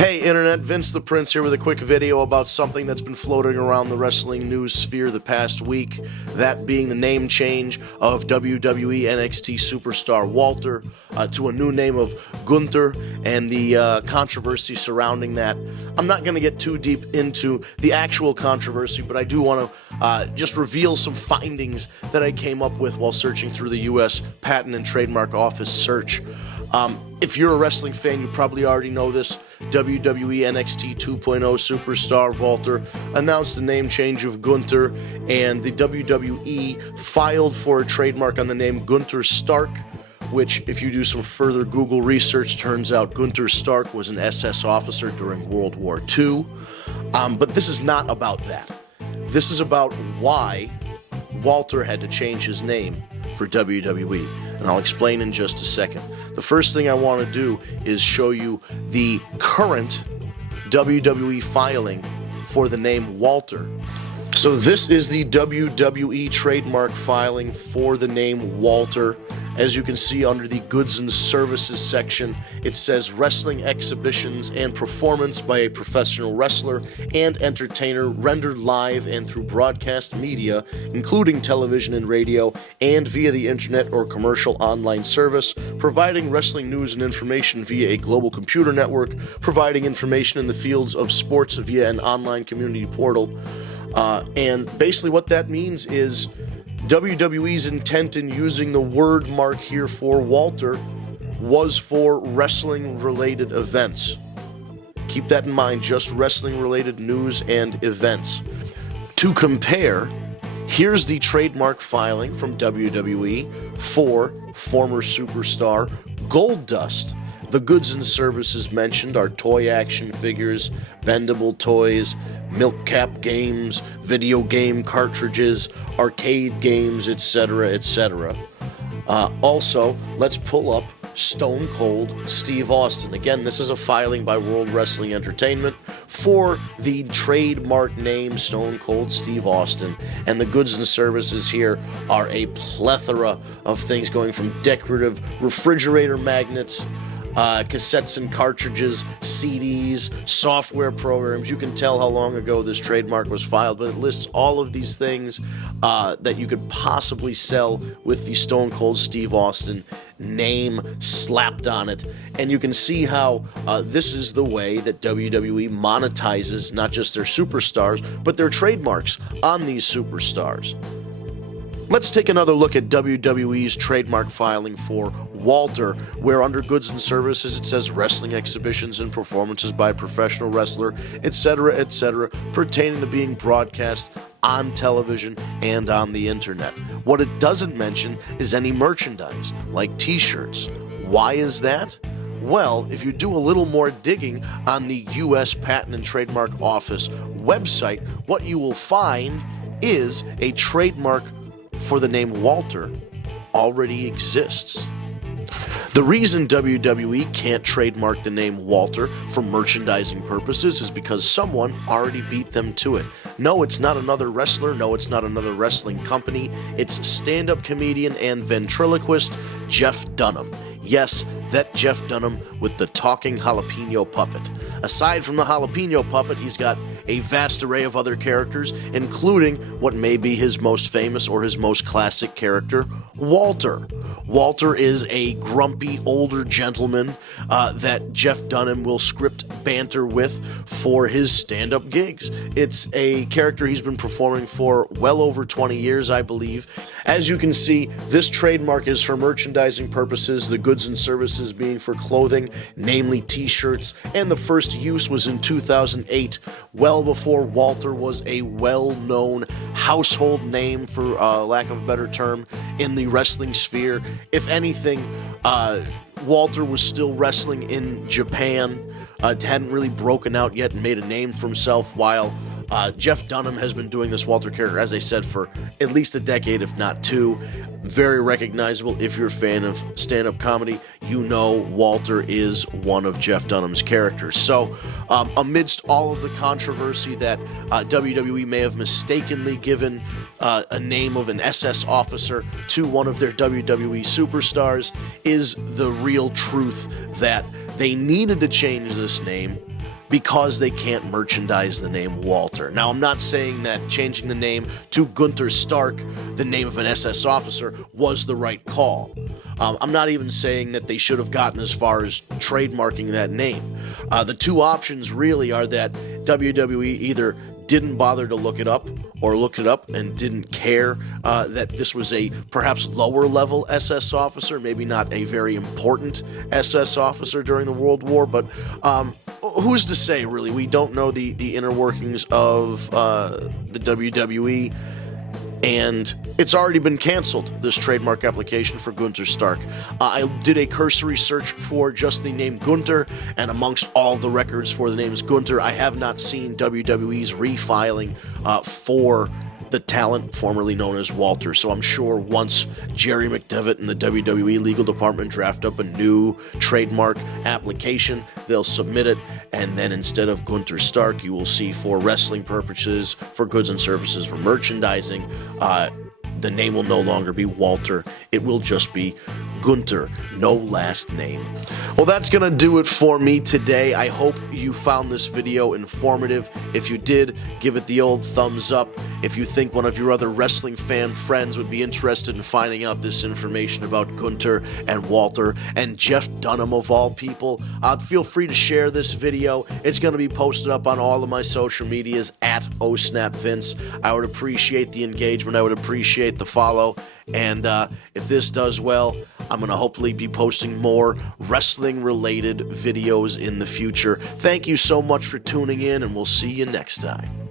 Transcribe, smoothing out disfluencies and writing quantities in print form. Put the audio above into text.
Hey Internet, Vince the Prince here with a quick video about something that's been floating around the wrestling news sphere the past week, that being the name change of WWE NXT superstar Walter to a new name of Gunther and the controversy surrounding that. I'm not going to get too deep into the actual controversy, but I do want to just reveal some findings that I came up with while searching through the U.S. Patent and Trademark Office search. If you're a wrestling fan, you probably already know this. WWE NXT 2.0 superstar Walter announced the name change of Gunther, and the WWE filed for a trademark on the name Gunther Stark, which, if you do some further Google research, turns out Gunther Stark was an SS officer during World War II. But this is not about that. This is about why Walter had to change his name for WWE, and I'll explain in just a second. The first thing I want to do is show you the current WWE filing for the name Walter. So this is the WWE trademark filing for the name Walter. As you can see under the Goods and Services section, it says wrestling exhibitions and performance by a professional wrestler and entertainer rendered live and through broadcast media, including television and radio, and via the internet or commercial online service, providing wrestling news and information via a global computer network, providing information in the fields of sports via an online community portal. And basically what that means is WWE's intent in using the word mark here for Walter was for wrestling-related events. Keep that in mind, just wrestling-related news and events. To compare, here's the trademark filing from WWE for former superstar Goldust. The goods and services mentioned are toy action figures, bendable toys, milk cap games, video game cartridges, arcade games, etc., etc. Also, let's pull up Stone Cold Steve Austin. Again, this is a filing by World Wrestling Entertainment for the trademark name Stone Cold Steve Austin, and the goods and services here are a plethora of things going from decorative refrigerator magnets, cassettes and cartridges, CDs, software programs. You can tell how long ago this trademark was filed, but it lists all of these things that you could possibly sell with the Stone Cold Steve Austin name slapped on it. And you can see how this is the way that WWE monetizes not just their superstars, but their trademarks on these superstars. Let's take another look at WWE's trademark filing for Walter, where under goods and services it says wrestling exhibitions and performances by a professional wrestler, etc., etc., pertaining to being broadcast on television and on the internet. What it doesn't mention is any merchandise, like t-shirts. Why is that? Well, if you do a little more digging on the U.S. Patent and Trademark Office website, what you will find is a trademark for the name Walter already exists. The reason WWE can't trademark the name Walter for merchandising purposes is because someone already beat them to it. No, it's not another wrestler. No, it's not another wrestling company. It's stand-up comedian and ventriloquist Jeff Dunham. Yes, that Jeff Dunham with the talking jalapeno puppet. Aside from the jalapeno puppet, he's got a vast array of other characters, including what may be his most famous or his most classic character, Walter. Walter is a grumpy older gentleman that Jeff Dunham will script banter with for his stand-up gigs. It's a character he's been performing for well over 20 years, I believe. As you can see, this trademark is for merchandising purposes, the goods and services being for clothing, namely t-shirts, and the first use was in 2008, well before Walter was a well-known household name, for lack of a better term, in the wrestling sphere. If anything, Walter was still wrestling in Japan, hadn't really broken out yet and made a name for himself, while Jeff Dunham has been doing this Walter character, as I said, for at least a decade, if not two. Very recognizable. If you're a fan of stand-up comedy, you know Walter is one of Jeff Dunham's characters. So, amidst all of the controversy that WWE may have mistakenly given a name of an SS officer to one of their WWE superstars, is the real truth that they needed to change this name because they can't merchandise the name Walter. Now, I'm not saying that changing the name to Gunther Stark, the name of an SS officer, was the right call. I'm not even saying that they should have gotten as far as trademarking that name. The two options really are that WWE either didn't bother to look it up or looked it up and didn't care that this was a perhaps lower level SS officer, maybe not a very important SS officer during the World War, but who's to say, really? We don't know the inner workings of the WWE, and it's already been canceled, this trademark application for Gunther Stark. I did a cursory search for just the name Gunther, and amongst all the records for the names Gunther, I have not seen WWE's refiling for the talent formerly known as Walter. So I'm sure once Jerry McDevitt and the WWE legal department draft up a new trademark application, they'll submit it, and then instead of Gunther Stark, you will see for wrestling purposes, for goods and services, for merchandising, the name will no longer be Walter. It will just be Gunther, no last name. Well, that's going to do it for me today. I hope you found this video informative. If you did, give it the old thumbs up. If you think one of your other wrestling fan friends would be interested in finding out this information about Gunther and Walter and Jeff Dunham of all people, feel free to share this video. It's going to be posted up on all of my social medias at OSnapVince. I would appreciate the engagement. I would appreciate the follow. And if this does well, I'm going to hopefully be posting more wrestling-related videos in the future. Thank you so much for tuning in, and we'll see you next time.